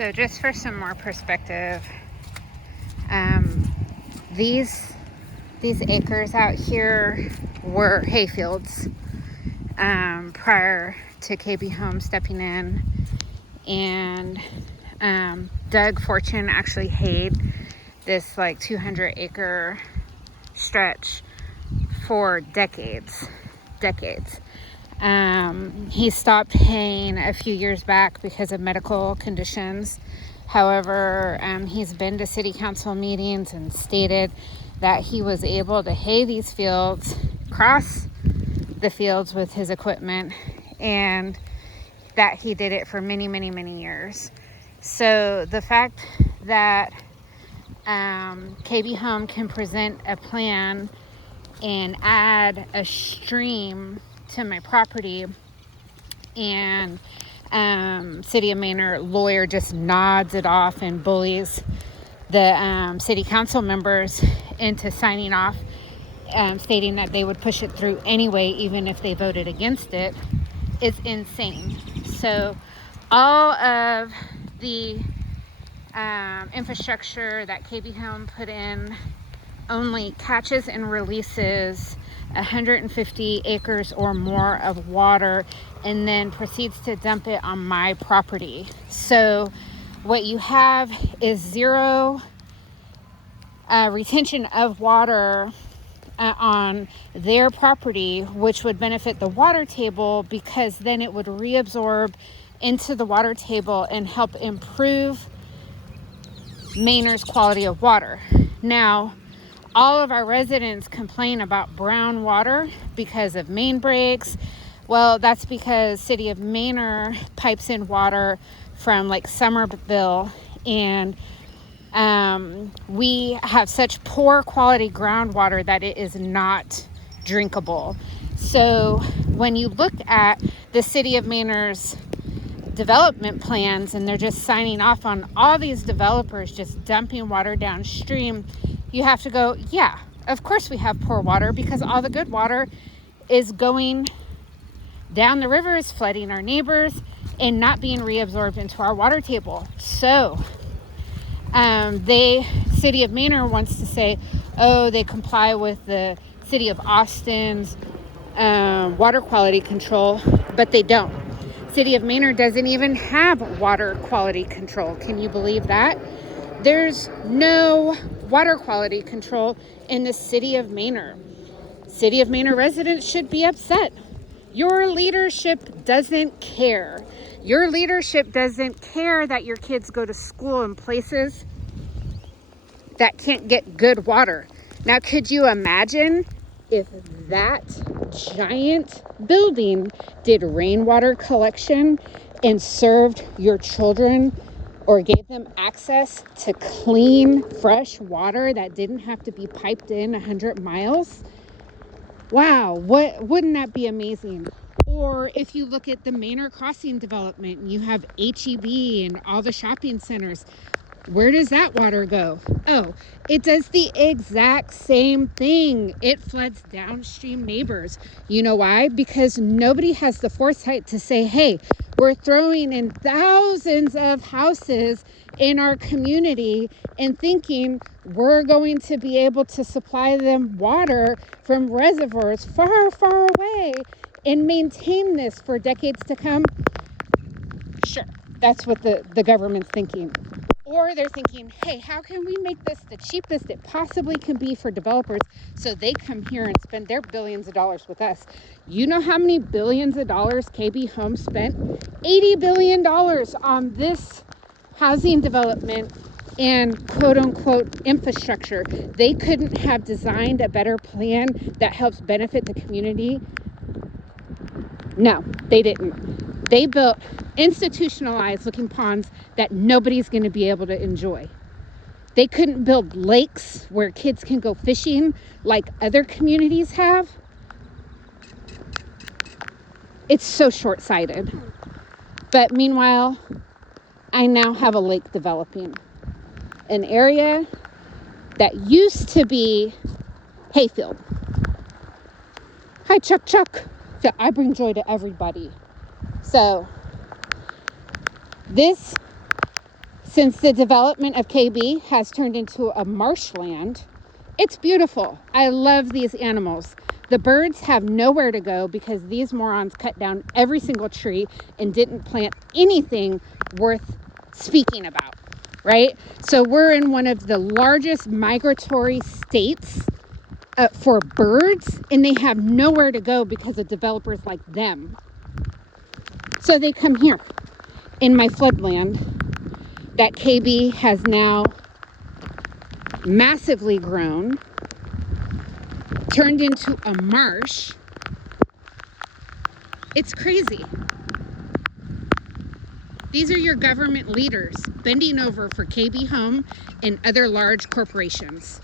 So just for some more perspective, these acres out here were hayfields prior to KB Home stepping in, and Doug Fortune actually hayed this like 200-acre stretch for decades. He stopped haying a few years back because of medical conditions. However, he's been to city council meetings and stated that he was able to hay these fields, cross the fields with his equipment, and that he did it for many, many, many years. So the fact that KB Home can present a plan and add a stream to my property, and City of Manor lawyer just nods it off and bullies the city council members into signing off, stating that they would push it through anyway, even if they voted against it, is insane. So all of the infrastructure that KB Home put in only catches and releases 150 acres or more of water, and then proceeds to dump it on my property. So what you have is zero retention of water on their property, which would benefit the water table, because then it would reabsorb into the water table and help improve Manor's quality of water. Now, all of our residents complain about brown water because of main breaks. Well, that's because City of Manor pipes in water from like Somerville, and we have such poor quality groundwater that it is not drinkable. So when you look at the City of Manor's development plans, and they're just signing off on all these developers just dumping water downstream, you have to go, yeah, of course we have poor water, because all the good water is going down the river, is flooding our neighbors and not being reabsorbed into our water table. So City of Manor wants to say, oh, they comply with the City of Austin's water quality control, but they don't. City of Manor doesn't even have water quality control. Can you believe that? There's no water quality control in the City of Manor. City of Manor residents should be upset. Your leadership doesn't care. Your leadership doesn't care that your kids go to school in places that can't get good water. Now, could you imagine if that giant building did rainwater collection and served your children, or gave them access to clean, fresh water that didn't have to be piped in 100 miles? Wow, wouldn't that be amazing? Or if you look at the Manor Crossing development, and you have HEB and all the shopping centers, where does that water go? Oh, it does the exact same thing. It floods downstream neighbors. You know why? Because nobody has the foresight to say, hey, we're throwing in thousands of houses in our community and thinking we're going to be able to supply them water from reservoirs far, far away and maintain this for decades to come. Sure, that's what the government's thinking. Or they're thinking, hey, how can we make this the cheapest it possibly can be for developers, so they come here and spend their billions of dollars with us? You know how many billions of dollars KB Home spent? $80 billion on this housing development and quote unquote infrastructure. They couldn't have designed a better plan that helps benefit the community. No, they didn't. They built institutionalized looking ponds that nobody's going to be able to enjoy. They couldn't build lakes where kids can go fishing like other communities have. It's so short-sighted. But meanwhile, I now have a lake developing. An area that used to be hayfield. Hi, Chuck. So I bring joy to everybody. So this Since the development of KB has turned into a marshland, it's beautiful. I love these animals. The birds have nowhere to go because these morons cut down every single tree and didn't plant anything worth speaking about, right? So we're in one of the largest migratory states for birds, and they have nowhere to go because of developers like them. So they come here in my floodland that KB has now massively grown, turned into a marsh. It's crazy. These are your government leaders bending over for KB Home and other large corporations.